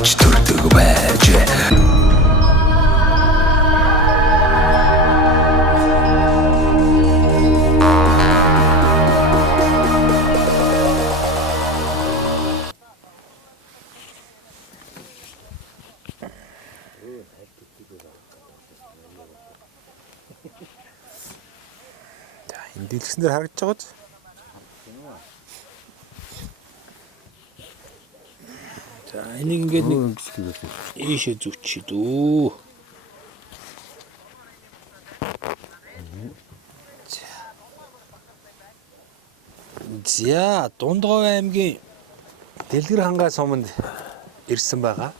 авч төрдөг байж. Энэ дэлгэсэн дээр харагдаж байгаа ч. За энийг ингээд нэг ийшээ зүчээ дөө. За Дундгов аймгийн Дэлгэр хангай суманд ирсэн байгаа.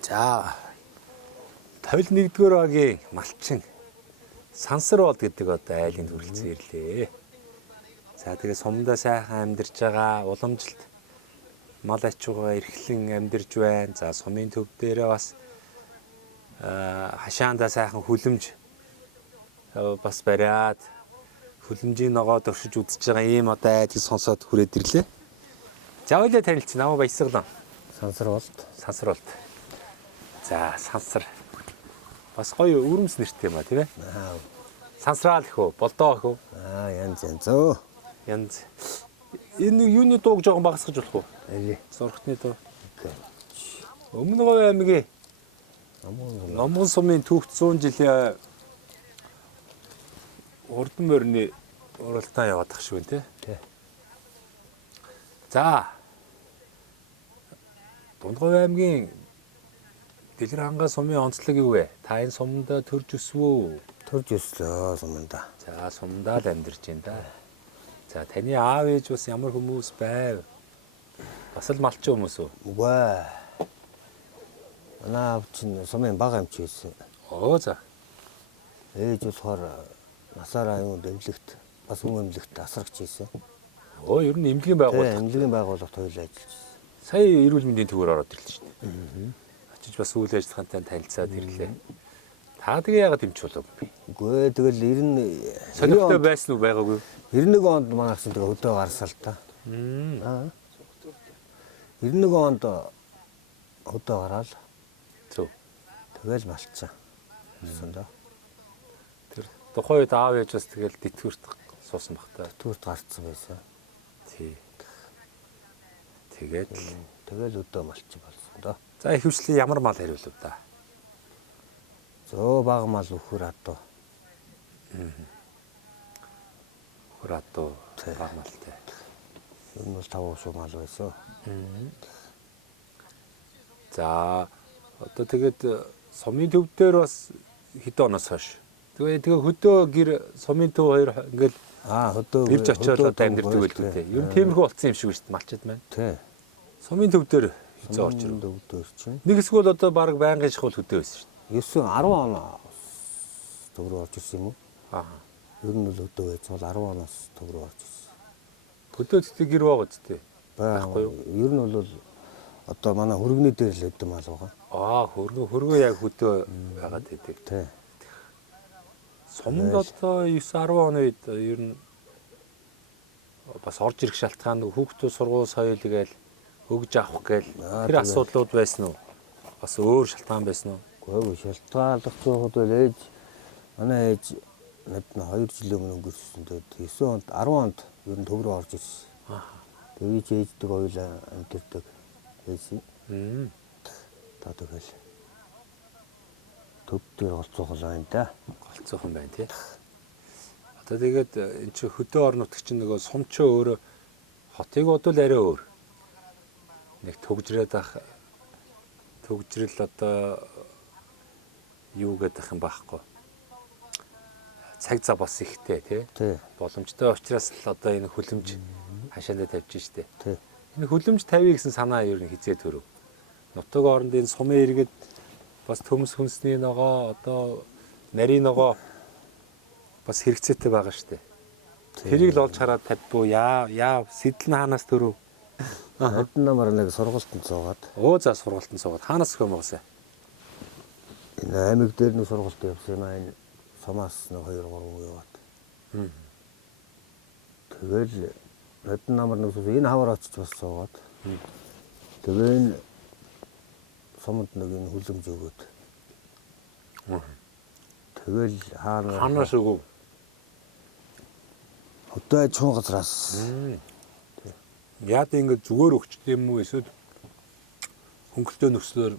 За 51-р багийн малчин Сансар болд гэдэг одоо айлын төрөлцөн ирлээ. За тэгээ сумдаа сайхан амьдарч байгаа, уламжилт мал аж ахуйгаа эрхлэн амьдарч байна. За сумын төв дээрээ бас хашаандаа сайхан хүлэмж бас бариад хүлэмжийн ногоод өршиж үзэж байгаа ийм одоо айлыг сонсоод хүрээд ирлээ. За ойлоо танилцсан намаа баясгалан. Сансар болд. Сансар болд. За сансар. Бас гоё өрөмс нэртэй юм а тийм ээ. Сансраал их үү? Болдоо их үү? Янз янзөө. Янз. Энэ юуны дууг жоохон багасгаж болох уу? Эли. Сургалтны дуу. Өмнө Говь аймгийн Номгон сумын түүхт 100 жилийн урдан морины уралдаан яваад тах шүү нэ. Тий. За. Дундгов аймгийн Дэлгэр хангай сумын онцлог юу вэ? Та энэ сумдаа төрж өсвөө? Төрж өслөө суманда. За сумдаа л амьдарч байна да. За таны аав ээж бас ямар хүмүүс байв? Бас л малчин хүмүүс үү? Үгүй. Манай аав чинь сумын бага амч байсан. Оо за. Ээж болохоор насаараа аюун эмнэлэгт бас хүн эмнэлэгт асрагч байсан. Оо ер нь эмнэлгийн Тий, байгууллага. эмнэлгийн байгууллагт хоёулаа ажиллаж байсан. Сая эрүүл мэндийн төвөөр ороод ирлээ шүү дээ. Очиж бас үйл ажиллагаантай танилцаад ирлээ. Та тэгээ яагаад эмч болов? Үгүй тэгэл 90 Сонирхолтой байсан уу байгаагүй? 91 онд манайх чинь тэгээ өдөө гарсаа л та. 91 онд өдөө гараал. Зөв. Тэгэл малчаа. Өсөндөө. Тэр тухайн үед аав ээж бас тэгэл тэтгэврт суусан баг та. Түүрт гарцсан байсан. Тий. Тэгээд Тэгэл өдөө малч болсон доо. за ихэвчлэн ямар мал хариулв да? Зөө бага мал өхөр адуу. Хурааду баг малтай. Энэ бол 5 суу мал байсан. За одоо тэгээд сумын төв дээр бас хэдэн оноос хойш. Тэгээ хөдөө гэр сумын төв хоёр ингээл Хөдөө ирж очиод одоо амьдэрдэг байлгүй те. Ер нь тиймэрхүү болсон юм шиг шүү дээ малчид маань. Тий. Сумын төв дээр хэзээ орж ирв. Өдөө чинь. Нэг хэсэг бол одоо баг байнгын шахуул хөдөө байсан шүү 9 10 оноо төв рүү орж ирсэн юм уу? дээ. Аа. Ер нь л өдөө байж бол 10 оноос төв рүү орж ирсэн. Хөдөө тэтг гэр байгаа үстэй. Байхгүй юу? Ер нь бол одоо манай хөргөний дээр л өдөө мал байгаа. Аа хөргөө яг хөдөө байгаад байдаг. Тий. Сумд одоо 9 10 оны үед ер нь бас орж ирэх шалтгаан хүүхдүүд сургууль соёл гээл өгж авах гээл тэр асуудлууд байсан уу? Бас өөр шалтгаан байсан уу? Гэхдээ шалтгааллах жоохот бол ээж манай ээж надад 2 жилийн өмнө өнгөрсөн. Тэгээд 9 онд 10 онд ер нь төв рүү орж ирсэн. Тэгээд ээждэг ойлаа амьдэрдэг байсан. Одоо тэгэл төв дээр голцоох байна да. Голцоохон байна тий. Одоо тэгээд эн чинь хөдөө орон нутг чинь нөгөө сумчоо өөрөө хотыг бодвол арай өөр. Нэг төгжрээд ах төгжрэл одоо юу гэдэг юм баахгүй. Цаг зав бас ихтэй тий. Тий. Боломжтой учраас л одоо энэ хүлэмж хашаандаа тавьж штэ. Тий. Энэ хүлэмж тавья гэсэн санаа ер нь хизээ төрөв. Нутаг оронд энэ сумын иргэд бас төмс хүнсний ногоо одоо нарийн ногоо бас хэрэгцээтэй байгаа штэ. Тэрийг л олж хараад тавьбуу яа сэтэл нь хаанаас төрөв? Хэдэн намар нэг сургалтанд суугаад. Оо за сургалтанд суугаад хаанаас хөөмөөсэй? Энэ аймаг дээр нэг сургалт явсан юм аа. Энэ Сумаас нэг 2 3 яваад. Тэгэл хэдэн намар нэг энэ хавар очиж бас суугаад. Тэгээ энэ сумд нэг энэ хүлэмж өгөөд. Тэгэл Хаанаас өгөө? одоо чуун газраас. Яад ингэ зүгээр өгчт юм уу эсвэл хөнгөлтөө нөхцлөөр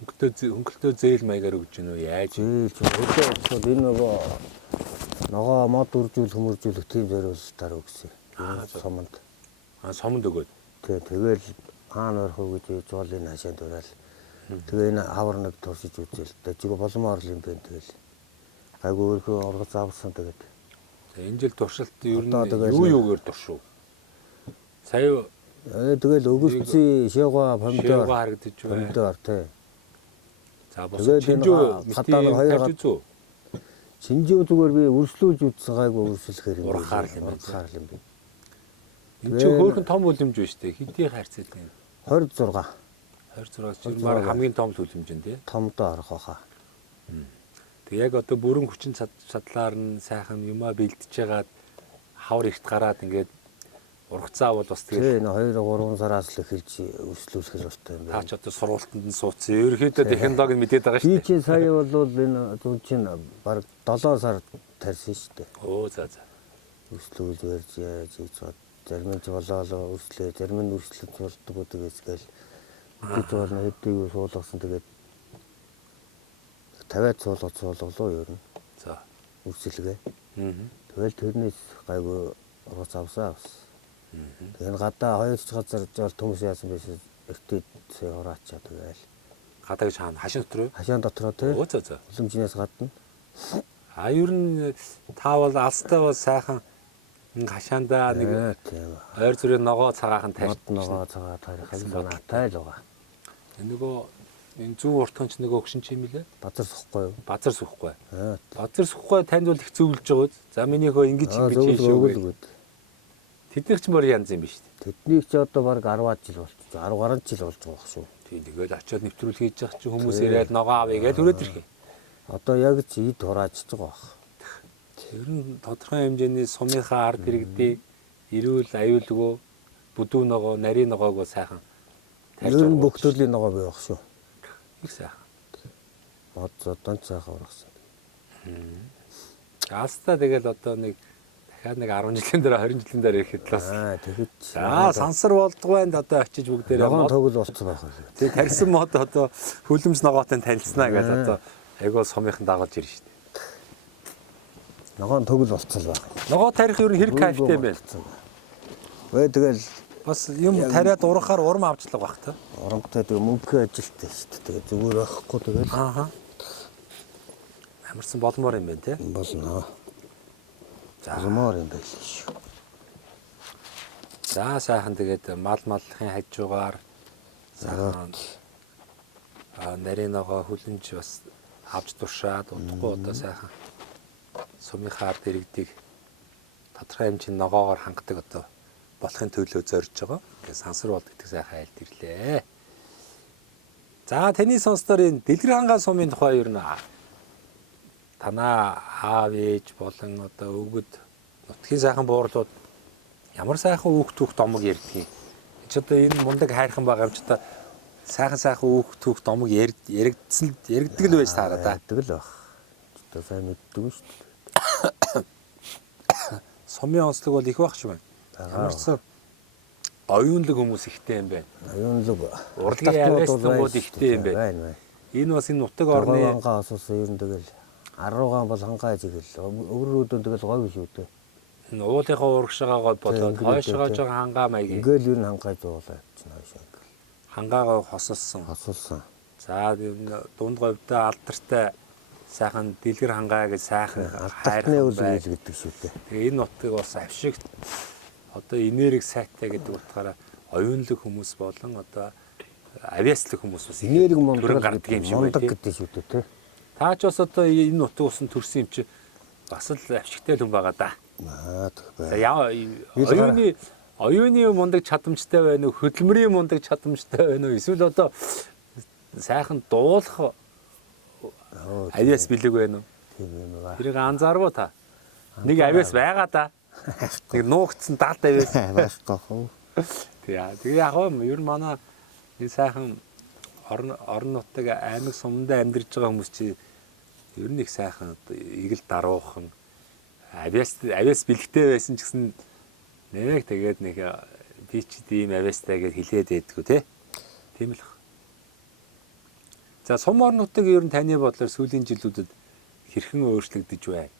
хөнгөлтөө зээл маягаар өгч гинөө яаж? Зээл энэ ногоо мод үржүүл хөмөржүүлэх тийм зориулалтаар өгсөн. Суманд. Сомонд өгөөд. Тэгэл хаана орох вэ гэж жуулын хашаанд ураал. Тэгээ энэ хавар нэг туршиж үзэл. Жигээ боломоор л юм бэ тэгэл. Айгу өөрөө ургац авсан тэгээд. Энэ жил туршилт ер нь юугаар туршив? Сая тэгэл өгүүлсэн шэгаа помидор харагдаж байна. Помидор тий. За бос чинжүү мэдээ Шинжүү зүгээр би өрслүүлж үзсэн гайгүй өрсөлөхөр юм. Урахаар юм байна. Энэ ч хөөрхөн том үлэмж байна шүү дээ. Хэдий хайрцаг юм? 26. 26 чинь баг хамгийн том үлэмж нь тий. Томдоо орох хаа. Тэг яг одоо бүрэн хүчин чадлаар нь сайхан юмаа бэлдэж байгаад хавар ихт гараад ингээд ургацаа бол бас тэгээд 2-3 сараас л эхэлж өрслүүлэх хэрэгтэй юм байна. Таач одоо сургуультанд нь суудсан. Ерөнхийдөө технологи нь мэдээд байгаа шүү дээ. Би чинь сая бол энэ зүйл чинь баг 7 сар тарьсан шүү дээ. Оо за. Өрслүүлж ярьж чад зарим нь болоо өрслөө, зарим нь өрслөж болдгоо тэгээсгээл бид бол хэдийг суулгасан тэгээд 50-аад суулгалуу ер нь. За. Өрсөлгөө. Тэгэл тэрнээс гайгүй ургац авсан. Тэгээд гадаа 2 газар жол төмс яасан байсан. Эртээ ураачаа тэгэл. Гадаа гэж хаана? Хашийн дотор уу? Хашаан дотроо тий. Оо за. Үлэмжнээс гадна. Ер нь та бол алстай бол сайхан хашаандаа нэг ойр зүрийн ногоо цагаахан тарьж ногоо цагаа тарих санаатай л байгаа. Нөгөө энэ зүүн уртхан ч нөгөө өгшин чи юм лээ. Базар сухгүй юу? Базар сухгүй. Базар сухгүй танд бол их зөвлөж байгаа. За минийхөө ингэж шүү. Тэднийх ч мөр янз юм биш үү? Тэднийх ч одоо баг 10 жил болчихсон. 10 гаруй жил болж байгаа шүү. Тийм тэгэл очиод нэвтрүүлэг хийж явах чи хүмүүс ирээд ногоо авъя гэж түрээд ирэх. Одоо яг ч ид хураачж байгаа баг. Ер нь тодорхой хэмжээний сумынхаа ард иргэдээ эрүүл аюулгүй бүдүү ногоо, нарийн ногоог сайхан тарьж байгаа. Бүх төрлийн ногоо бий байх шүү. Их сайхан. Мод зодон цаахан ургасан. Ааста тэгэл одоо нэг дахиад нэг 10 жилийн дараа 20 жилийн дараа ирэхэд л бас. Тэгэхэд сансар болдгоо энд одоо очиж бүгдээрээ ногоон тогл болцсон байх үү. Тэгээ тарьсан мод одоо хүлэмж ногоотой танилцсанаа гэж одоо айгуул сумынхан дагуулж ирж штэ. Ногоон тогл болцсон байх. Ногоо тарих ер нь хэрэг кайфтай байна. Тэгэл бас юм тариад урахаар урам авчлага баг та. Урамтай тэгээ мөнгө ажилттай шүү дээ. Зүгээр байхгүй тэгэл. Амарсан болмоор юм байна те. Болно. Замаар юм байл шүү. За сайхан тэгээд маллахын хажуугаар сайхан нарийн ногоо хүлэмж бас авч туршаад удахгүй одоо сайхан сумынхаа ард иргэдийг тодорхой хэмжээний ногоогоор хангадаг одоо болохын төлөө зорж байгаа. Тэгээд сансар болд гэдэг сайхан айлт ирлээ. За таны сонсноор энэ Дэлгэр хангаа сумын тухай ер нь танаа аав ээж болон одоо өвгөд нутгийн сайхан буурлууд ямар сайхан өөх домог ярьдгийг. Чи одоо энэ мундаг хайрхан байгаа юм ч одоо сайхан өөх домог яригддаг л байж таараа да. Яригддаг л баг. Одоо сайн мэддэг шүү дээ. Сумын онцлог бол их багш байна. Ямарсан оюунлаг хүмүүс ихтэй юм байна. Оюунлаг. Урлагийн авиастууд ихтэй юм байна. Энэ бас энэ нутаг орны хангаа асуусан ер нь тэгэл 10 бол хангаа ажиглал. Өөрөөдөө тэгэл говь шүү дээ. Уулынхаа урагшаагаа гол болоод хойшоогоо жоо хангаа маяг. Ингээл ер нь хангаа зуулаад чинь хойшоо. Хангаагаа хосолсон. За дунд говьдаа алдартай сайхан Дэлгэр хангаа гэж сайхан хайрхан үйл гэдэг шүү дээ. Тэгээ энэ нутгийг бас авшиг одоо энерги сайтай гэдэг утгаараа оюунлаг хүмүүс болон одоо авиаслаг хүмүүс бас энерги мундаг гардаг юм шиг байна гэдэг шүү дээ тий. Таач бас одоо энэ нутаг усан төрсөн юм чи бас л авшигтай хүн байгаа да. Оюуны мундаг чадамжтай байна уу? Хөдөлмөрийн мундаг чадамжтай байна уу? Эсвэл одоо сайхан дуулах авиас бэлэг байна уу? Тийм юм байна. Тэрийг анзаарваа та. Нэг авиас байгаа да. Нэг нуугдсан далд авиас байхгүй хөө. Тэгээ яг юм ер нь манай энэ сайхан орон нутаг аймаг сумдаа амьдарч байгаа хүмүүс чи ер нь их сайхан игэл даруухан авиас бэлгтэй байсан ч гэсэн нэг тэгээд нэг би ч ийм авиастай гэж хэлээд байдгүй тийм л. За сум орон нутаг ер нь таны бодлоор сүүлийн жилүүдэд хэрхэн өөрчлөгдөж байна?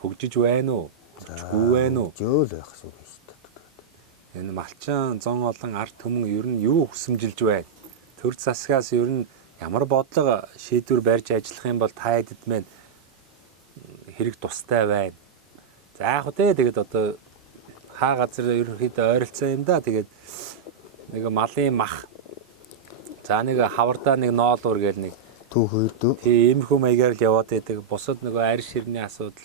Хөгжиж байна уу? Хөгжихгүй байна уу? Жөөл байх шүү дээ. Энэ малчин зон олон ард түмэн ер нь юу хүсэмжилж байна? Төр засгаас ер нь ямар бодлого шийдвэр барьж ажиллах юм бол та хэдэд мэн хэрэг тустай байна. За яг үгүй тэгээд одоо хаа газар ерөнхийдөө ойролцоо юм да. Тэгээд нэг малын мах. За нэг хавардаа нэг ноолуур гээл нэг Түүх үйдүү. тийм иймэрхүү маягаар л яваад байдаг. Бусад нөгөө арь ширний асуудал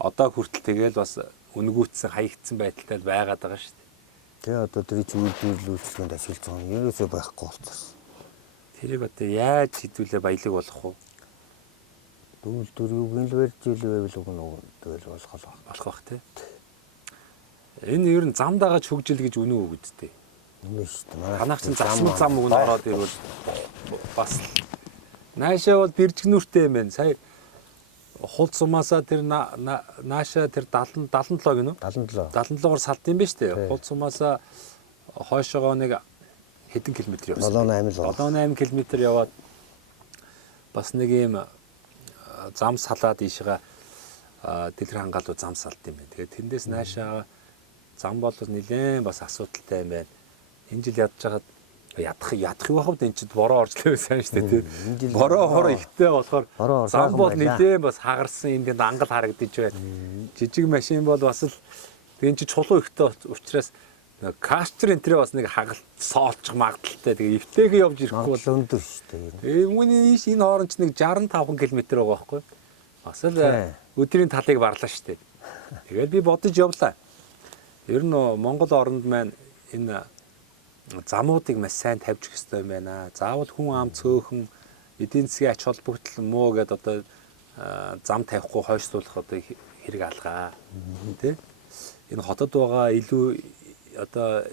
одоо хүртэл тэгэл бас үнгүүтсэн хаягдсан байдалтай байгаад байгаа шүү дээ. Тэгээ одоо тэр үйлдвэрлэлүүдэнд ашиглаж байгаа юм ерөөсөө байхгүй болчихсон. Тэрийг одоо яаж хэдүүлээ баялаг болох вэ? Үйлдвэр юуг л барьж ийлээ байвал уг нь тэгэл болох Болох тий. Энэ ер нь зам дагаж хөгжил гэж үнэн үг үсттэй. юм шүү дээ. Манайх чинь зам үг нь ороод ирвэл бас наашаа бол бэржгнүүртэй юм байна. Сая хул сумаасаа тэр нааша тэр 77 гинөө 77-оор салд юм ба штэ. Хул сумаасаа хойшоогоо нэг хэдэн километр явсан. 7-8 км яваад бас нэг юм зам салаад ийшээ дэлгэр хангаалуу зам салд юм байна. Тэгээд тэндээс наашаа зам бол нэлээд бас асуудалтай юм байна. Энэ жил ядж хагаад ядах юу хавд энэ ч бороо орж лээ сайн шүү дээ тий. Бороо хор ихтэй болохоор зам бол нэлээд бас хагарсан энд ангал харагдаж байна. Жижиг машин бол бас л энэ ч чулуу ихтэй учраас кастер энтрээ бас нэг хагалт соолчих магадaltaй. Тэгээ эвтэйгээ явж ирэхгүй бол өндөр шүү дээ. Үүний энэ хооронд ч нэг 65 км байгаа байхгүй. Бас л өдрийн талыг барлаа шүү дээ. Тэгээд би бодож явлаа. Ер нь Монгол оронд маань энэ замуудыг маш сайн тавьчих хэрэгтэй юм байна. Заавал хүн ам цөөхөн эдийн засгийн ач холбогдол муу гэдээ одоо зам тавихгүй хойшлуулах одоо хэрэг алгаа. Тэ? Энэ хотод байгаа илүү одоо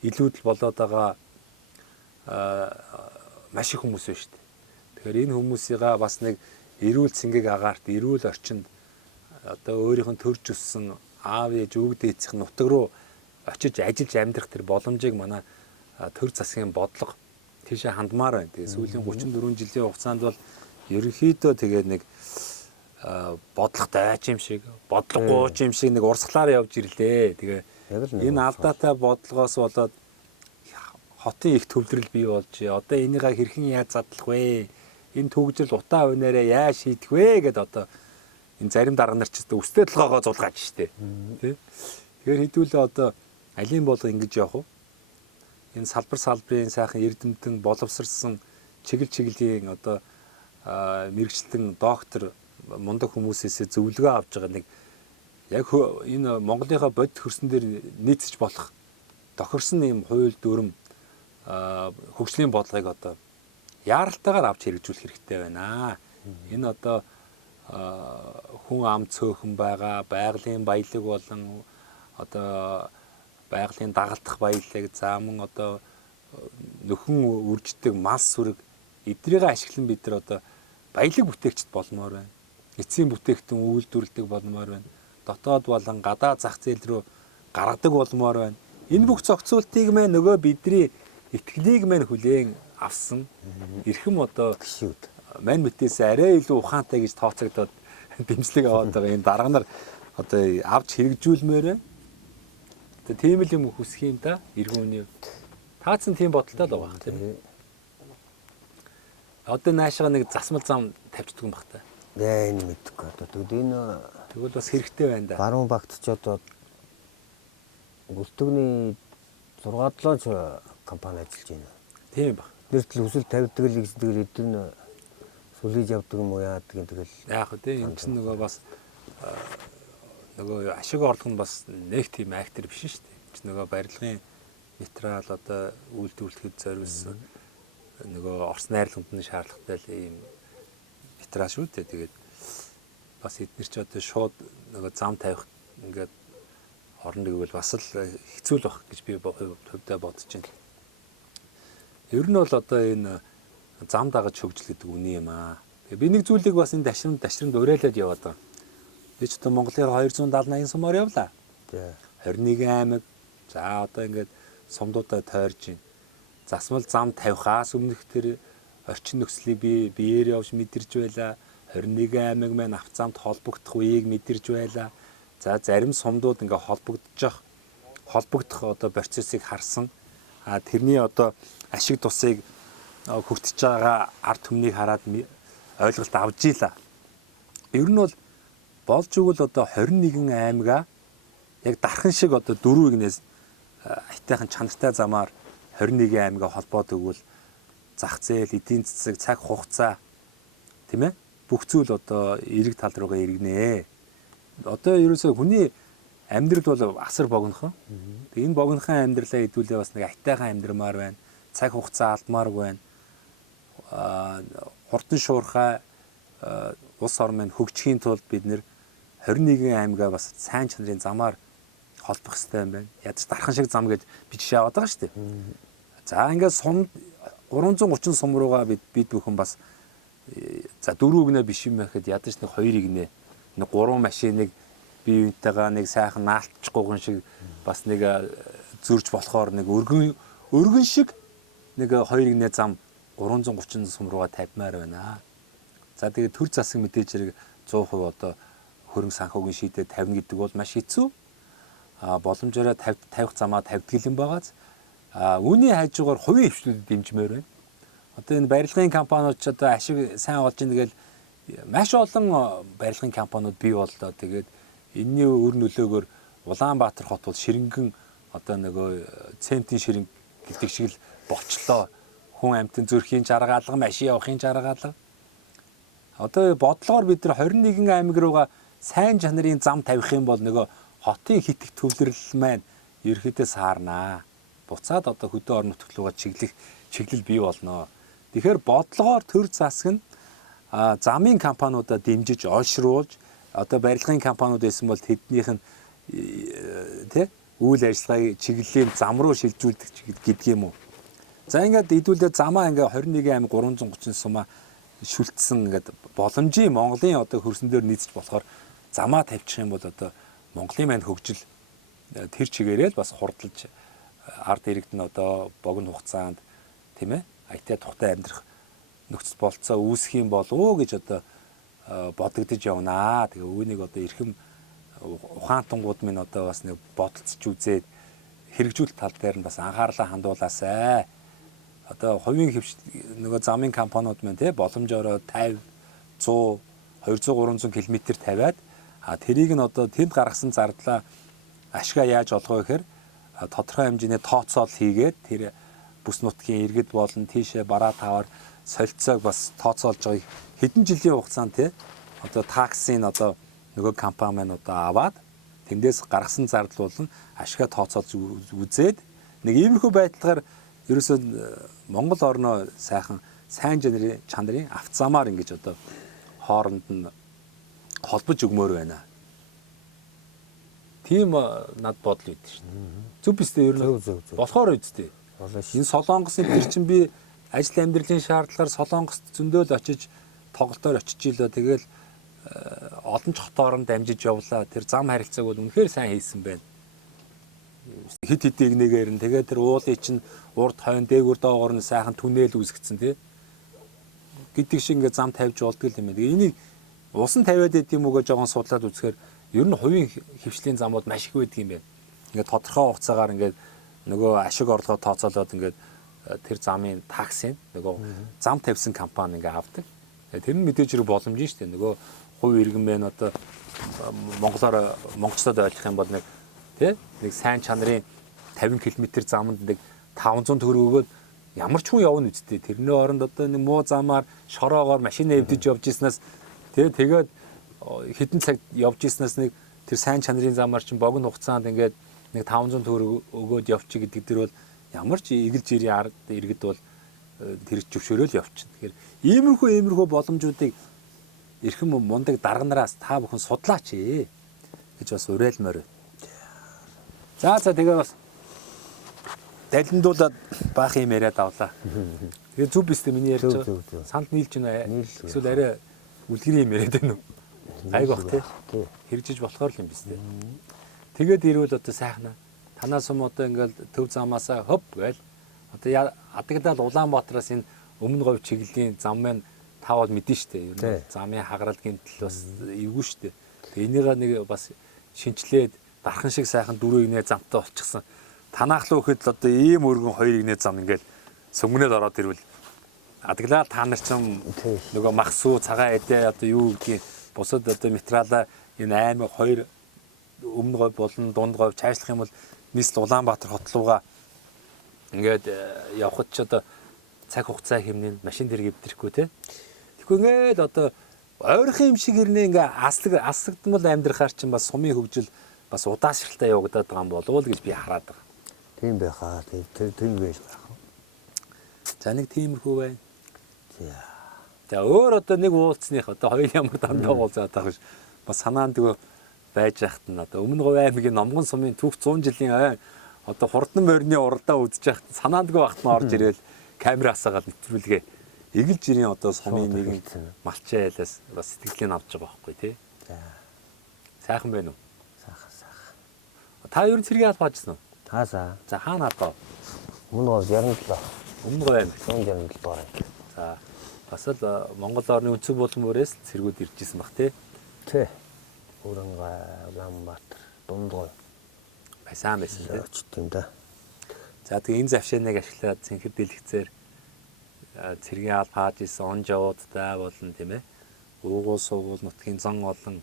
илүүдл болоод байгаа маш их хүмүүс байна шүү дээ. Тэгэхээр энэ хүмүүсийгээ бас нэг эрүүл цэнгийг агаарт эрүүл орчинд одоо өөрийнх нь төрж өссөн аав ээж өвөг дээдсийн нутаг руу очиж ажиллаж амьдрах тэр боломжийг манай төр засгийн бодлого тийшээ хандмаар байна. Тэгээ сүүлийн 34 жилийн хугацаанд бол ерөнхийдөө тэгээд нэг бодлого дайч юм шиг, бодлого гооч юм шиг нэг урсгалаар явж ирлээ. Тэгээ энэ алдаатай бодлогоос болоод хотын их төвлөрөл бий болж одоо энийгээ хэрхэн яаж задлах вэ? Энэ төгжрөл утаа унаараа яаж шийдэх вэ гэдээ одоо энэ зарим дарга нар ч өстэй толгоогоо зулгааж штэ. Тэ? Тэгэхээр хэдүүлээ одоо алийн болго ингэж явах уу? Энэ салбарын сайхан эрдэмтэн боловсрсан чиглэлийн одоо мэрэгчлэн доктор мундаг хүмүүсээс зөвлөгөө авч байгаа нэг яг энэ Монголынхаа бодит хөрсөн дээр нийцэж болох тохирсон юм хууль дүрм хөгжлийн бодлогыг одоо яаралтайгаар авч хэрэгжүүлэх хэрэгтэй байна. Энэ одоо хүн ам цөөхөн байгаа байгалийн баялаг болон одоо байгалийн дагалдах баялаг зааман одоо нөхөн үрждэг мас сүрэг эдрийг ашиглан бид нар одоо баялаг бүтээгчд болмоор байна. Эцсийн бүтээгтэн үйлдвэрлэдэг болмоор байна. Дотоод болон гадаад зах зээл рүү гаргадаг болмоор байна. Энэ бүх зохицуултыг маань нөгөө бидний итгэлийг маань хүлээн авсан эрхэм одоо мань мэтээс арай илүү ухаантай гэж тооцогдоод дэмжлэг аваад байгаа энэ дарга нар одоо авч хэрэгжүүлмээр байна. Тийм л юм хүсэх юм да иргүүний. Таацсан тийм бодолтой л байгаа тийм. Одоо наашаа нэг засмал зам тавьчихдаг юм бах та. Яа энэ мэдхгүй одоо тэгвэл бас хэрэгтэй байна да. Баруун багт ч одоо гүлтгний 6-7 компани ажиллаж байна. Тийм баг. Нэртэл хүсэл тавьдаг л гэсэн тэгэл эдгээр нь сүлээж явдаг юм уу яадаг юм тэгэл. Яг хөө тийм энэ чинь нөгөө бас нөгөө ашиг орлого нь бас нэг тийм актер биш шүү дээ. Чи нөгөө барилгын материал одоо үйлдвэрлэхэд зориулсан нөгөө орос найрлаганд нь шаардлагатай л ийм материал шүү дээ. Тэгээд бас эдгээр ч одоо шууд нөгөө зам тавих ингээд орно гэвэл бас л хэцүү л байх гэж би хувьдаа бодож байна. Ер нь бол одоо энэ зам дагаж хөгжил гэдэг үний юм аа. Тэгээ би нэг зүйлийг бас энэ дашрамд уриалаад яваад байгаа. Би ч одоо Монголын 270-80 сумаар явлаа. тий. 21 аймаг. За одоо ингээд сумдуудаа тойрж байна. Засмал зам тавихаас өмнөх тэр орчин нөхцөлийг би биеэр явж мэдэрч байлаа. 21 аймаг маань авцамт холбогдох үеийг мэдэрч байлаа. За зарим сумдууд ингээ холбогдох одоо процессыг харсан. А тэрний одоо ашиг тусыг хүртэж байгаа ард түмнийг хараад ойлголт авж ийла. Ер нь бол болж игэл одоо 21 аймгаа яг дархан шиг одоо дөрөв игнээс айтайхан чанартай замаар 21 аймгаа холбоод өгвөл зах зээл, эдийн засаг, цаг хугацаа тийм ээ бүх зүйл одоо эрэг тал руугаа эргэнэ. Одоо ерөөсөө хүний амьдрал бол асар богинохон. Энэ богинохон амьдралаа хэдүүлээ бас нэг айтайхан амьдрмаар байна. Цаг хугацаа алдмааргүй байна. Хурдан шуурхай улс орн маань хөгжихийн тулд бид нэр 21 аймгаа бас сайн чанарын замаар холбох хэрэгтэй юм байна. Ядаж дархан шиг зам гэж би жишээ аваад байгаа шүү дээ. За ингээд сум 330 сум руугаа бид бүхэн бас за 4 игнэ биш юм байхад ядаж нэг 2 игнэ нэг 3 машиныг бие биентэйгээ нэг сайхан наалтчихгүйгэн шиг бас нэг зөрж болохоор нэг өргөн шиг нэг 2 игнэ зам 330 сум руугаа тавьмаар байна. За тэгээд төр засаг мэдээж хэрэг 100% одоо хөрөнгө санхүүгийн шийдэл тавина гэдэг бол маш хэцүү. Боломжоор тавих замаа тавьдаг юм байгааз. Үүний хажуугаар хувийн хвшлүүдэд дэмжмээр байна. Одоо энэ барилгын компаниуд ч одоо ашиг сайн олж ийн тэгэл маш олон барилгын компаниуд бий боллоо. Тэгээд энэний өр нөлөөгөөр Улаанбаатар хот бол ширэнгэн одоо нөгөө цементийн ширэнг гэдэг шиг л болчлоо. Хүн амьтан зүрхийн жаргалга, машин явахын жаргалга. Одоо бодлогоор бид нар 21 аймаг руугаа сайн чанарын зам тавих юм бол нөгөө хотын хитэг төвлөрөл маань ерөөдөө саарнаа. Буцаад одоо хөдөө орон нутаг руугаа чиглэл бий болно. Тэгэхээр бодлогоор төр засаг нь замын компаниудаа дэмжиж ойшруулж одоо барилгын компаниуд байсан бол тэднийх нь тий үйл ажиллагааг чиглэлийн зам руу шилжүүлдэг гэдэг юм уу. За ингээд хэдүүлээ замаа ингээ 21 аймаг 330 сумаа шүлтсэн ингээд боломжийн Монголын одоо хөрсөн дээр нийцж болохоор замаа тавьчих юм бол одоо Монголын маань хөгжил тэр чигээрээ л бас хурдалж ард иргэд нь одоо богино хугацаанд тийм ээ айтаа тухтай амьдрах нөхцөл болцоо үүсэх юм болов уу гэж одоо бодогдож явнаа. Тэгээ үүнийг одоо эрхэм ухаантангууд минь одоо бас нэг бодолцож үзээд хэрэгжүүлэлт тал дээр нь бас анхаарлаа хандуулаасай. Одоо хувийн нөгөө замын компаниуд маань тий боломжоор 50, 100, 200, 300 км тавиад тэрийг нь одоо тэнд гаргасан зардлаа ашгаа яаж олгох вэ гэхээр тодорхой хэмжээний тооцоол хийгээд тэр бүс нутгийн иргэд болон тийшээ бараа таваар солилцоог бас тооцоолж байгааг хэдэн жилийн хугацаанд тий одоо таксийн одоо нөгөө компани маань одоо аваад тэндээс гаргасан зардал болон ашгаа тооцоолж үзээд нэг иймэрхүү байдлаар ерөөсөө Монгол орноо сайн чанарын авцамаар ингэж одоо хооронд нь холбож өгмөр байна. Тийм над бодол үүд шүү дээ. Зөв биз дээ ер нь болохоор үсттэй. Энэ Солонгосны тэр чинь би ажил амьдралын шаардлагаар Солонгост зөндөөл очиж тоглолтоор очиж илээ. Тэгэл олон ч хотоор нь дамжиж явлаа. Тэр зам харилцааг бол үнэхээр сайн хийсэн байна. Хит хитийг нэгээр нь тэгээд тэр уулын чинь урд хойно дээгүр доогоор нь сайхан түнэл үүсгэсэн тий. Гэдэг шиг ингээд зам тавьж болдгоо юм байна. Энийг усан тавиад байд юм уу гэж жоохон судлаад үзэхээр ер нь хувийн хвшлийн замууд маш их байдаг юм байна. Ингээд тодорхой хугацаагаар ингээд нөгөө ашиг орлогоо тооцоолоод ингээд тэр замын таксийн нөгөө зам тавьсан компани ингээд авдаг. Тэр нь мэдээж хэрэг боломж нь шүү дээ. Нөгөө хувь иргэн мэн одоо монголчуудад ойлгох юм бол нэг сайн чанарын 50 км заманд нэг 500 төгрөг өгөөд ямар ч хүн явна үсттэй. Тэрний оронд одоо нэг муу замаар шороогоор машинаа эвдэж явж ирснээс тэгээд хэдэн цаг явж ирснээс нэг тэр сайн чанарын замаар чинь богино хугацаанд ингээд нэг 500 төгрөг өгөөд явчих гэдэг дэр бол ямар ч игэл жирийн ард иргэд бол тэр зөвшөөрөл явчихна. Тэгэхээр иймэрхүү боломжуудыг эрхэм мундаг дарга нараас та бүхэн судлаач гэж бас уриалмаар байна. За тэгээ бас далиндуулаад баах юм яриад авлаа. Тэгээ зүв биз дээ миний ярьж байгаа. Санд нийлж байна. Эсвэл арай үлгэрийн юм яриад байна уу? Гайг бах тий. Хэрэгжиж болохоор л юм биз дээ. Тэгээд ирвэл одоо сайхна. Танаа сум одоо ингээл төв замаасаа хөп гээл одоо адагдаал Улаанбаатараас энэ өмнө говь чиглэлийн зам маань таавал мэдэн штэ. Ер нь замын хагаралгийн тал бас эвгүй штэ. Тэгээ энийгээ нэг бас шинчлээд дархан шиг сайхан 4 игнэ замтай болчихсон. Танаах л өгөхөд л одоо ийм өргөн 2 игнэ зам ингээл сөмгнээд ороод ирвэл адаглаа та нар ч нөгөө махсуу цагаан эдээ одоо юу гэдгийг бусад одоо материалаа энэ аймаг 2 өмнө говь болон дунд говь цаашлах юм бол нийслэл Улаанбаатар хот руугаа ингээд явхад ч одоо цаг хугацаа хэмнэн машин дээр эвдрэхгүй те. Тэгэхгүй ингээд одоо ойрхон юм шиг ирнэ ингээ аслагдмал амьдрахаар чинь бас сумын хөгжил бас удаашралтай явагдаад байгаа юм болов уу гэж би хараад байгаа. Тийм байхаа. Тийм байж байх. За нэг тиймэрхүү байна. За өөр одоо нэг уулцных одоо хоёул ямар дандаа уулзаад байгаа ш. Бас санаанд нөгөө байж яхад нь одоо өмнө говь аймгийн Номгон сумын түүх 100 жилийн одоо хурдан морины уралдаа үдчих яхад санаандгүй багт нь орж ирэл камер асаагаад нэвтрүүлгээ эгэлж ирийн одоо сумын нэгэн малчаа ялаас бас сэтгэлийг авч байгаа байхгүй тий. За. Сайхан байна уу? Сайхан. Та ер нь цэргийн алба хаажсан уу? Таасаа. За хаана одоо? Өмнө говь 67. Өмнө говь аймаг 167 доор. За. Бас л Монгол орны өнцөг булмөрөөс цэргүүд ирж исэн баг тий. Тий. Уранга Улаанбаатар дундгой байсан тий. Очтон да. За тэгээ энэ завшааныг ашиглаад цэнхэр дэлгэцээр цэргийн алба хааж исэн он жавуудтай болон тийм ээ. Уугуул суугуул нутгийн зан олон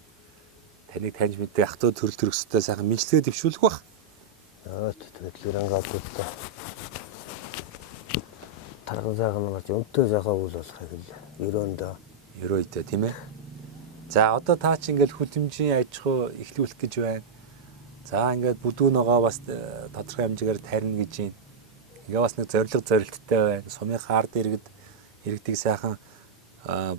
таныг таньж мэддэг ах トゥ төрөл төрөстэй сайхан мэдлэгээ дэвшүүлэх бах. Тэгээд Урангаатуудтай тарган сайхан марч өнтөө сайхан үйл болох хэл 90-д тийм ээ. За одоо таа чи ингээд хөдөлмжийн аж ахуй эхлүүлэх гэж байна. За ингээд бүдүүнөөгөө бас тодорхой хэмжээгээр тарина гэж юм. Ингээ бас нэг зорилттой байна. Сумын хард иргэдэг сайхан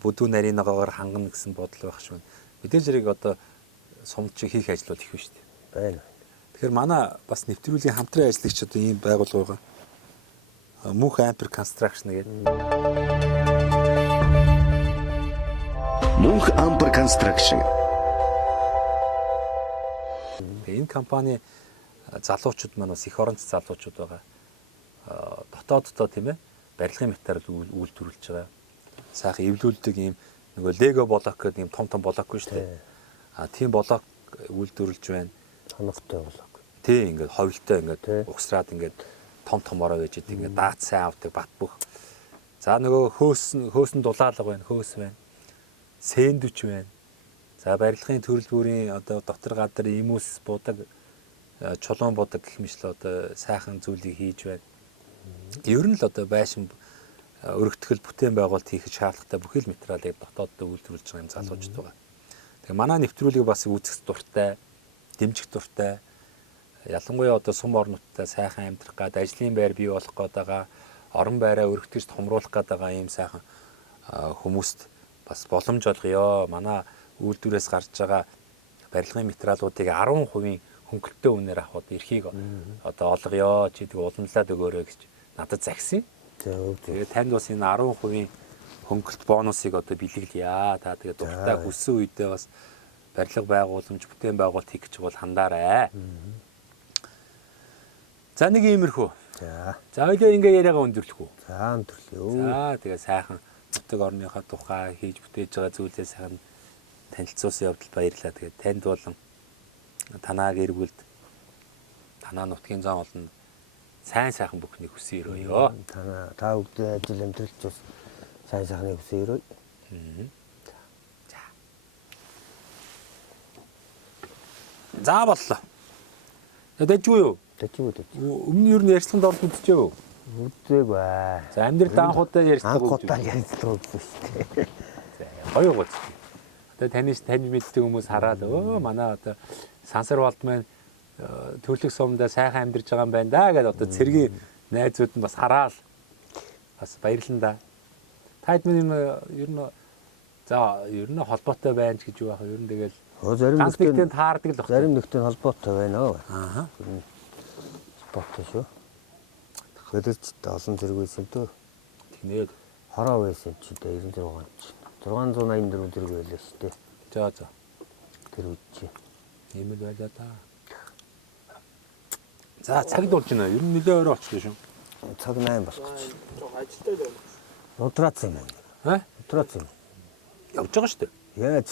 бүдүүн нарийнагаагаар хангана гэсэн бодол байх шүү. Мэдээж хэрэг одоо сумд чи хийх ажлууд их биш үү? Байна. Тэгэхээр манай бас нэвтрүүлгийн хамтран ажиллагч одоо ийм байгууллага байгаа. Мөнх Ампер Construction гэдэг. Мөнх Ампер Construction. Энэ компани залуучууд маань бас их оронц залуучууд байгаа. Дотооддоо тийм ээ барилгын материал үйлдвэрлэж байгаа. Сайхан эвлүүлдэг ийм нөгөө лего блок гэдэг ийм том блок биш үү? Тийм блок үйлдвэрлэж байна. Хоногтой блок. Тий ингээд ховлтой ингээд угсраад ингээд том ороо гэж идэг ингээд даат сайн авдаг бат бөх. За нөгөө хөөсөн дулаалга байна, хөөс байна. Сэндвич байна. За барилгын төрөл бүрийн одоо дотор гадар имус будаг, чулуун будаг гэх мэт л одоо сайхан зүйлийг хийж байна. Ер нь л одоо байшин өргөтгөл бүтээн байгуулалт хийх шаардлагатай бүхэл материалыг дотооддоо үйлдвэрлэж байгаа юм залуучууд байгаа. Тэгээ манай нэвтрүүлгийг бас үзэх дуртай, дэмжих дуртай. Ялангуяа одоо сум орнуудтай сайхан амьдрах гад ажлын байр бий болох гээд байгаа, орон байраа өргөтгөж томруулах гээд байгаа ийм сайхан хүмүүст бас боломж олгоё. Манай үйлдвэрээс гарч байгаа барилгын материалуудыг 10% хөнгөлөлтөө үнээр авахд эрхийг одоо олгоё. Чи тэг уламжлаад өгөөрэй гэж надад загсан. Тэгээ танд бас энэ 10% хөнгөлөлт бонусыг одоо бэлэглэе. Та тэгээ дуртай хүссэн үедээ бас барилга байгууламж, бүтээн байгуулалт хийх гэж бол хандаарай. За нэг иймэрхүү. За хоёлоо ингээ яриагаа өндөрлөх үү? За өндөрлөө. За тэгээ сайхан нутаг орныхоо тухай хийж бүтээж байгаа зүйлээ сайхан танилцуулсан явдал баярлалаа. Тэгээ танд болон танаа гэр бүлд танаа нутгийн зан олон сайхан бүхнийг хүсэн өрөөё. Та бүгдээ ажил амьдралч бас сайхны хүсэн өрөөё. За боллоо. Дэжгүй юу? Дэжгүй. Өмнө нь ер нь ярьцлаганд орж үзчихөө. Үзээгүй. За амьдралд анхудаа ярьцлага анхудаа ярьцлага үзсэн шүү дээ. За гоё гоц. Одоо тань мэддэг хүмүүс хараад өө манай одоо Сансар болд маань төрлөх сумдаа сайхан амьдарч байгаа юм байна да гэдэг одоо цэргийн найзууд нь бас хараад бас баярлалаа да. Та хэд юм ер нь холбоотой байна гэж юу яах вэ? Ер нь тэгэл зарим нэгтэй таардаг л баг. Зарим нэгтэй холбоотой байна оо. бодлоо шүү. Хөдөлж олон зэрэг байсан дөө. Тэгнээд. Хороо байсан ч дээ 96 ч. 684 зэрэг байлаа шүү дээ. За. Тэр үед чи. Ийм л байлаа да. За цаг дуулж байна. Ер нь нөлөө өөрөө очлоо шүү. Цаг 8 болох гэж. Ажилтай л байна. Удрац юм. Удрац юм. Явж байгаа шүү дээ. Яаж?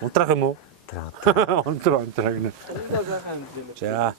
Унтраах юм уу? Удрац. Унтраа гэнэ. Ундаа сайхан юм. За.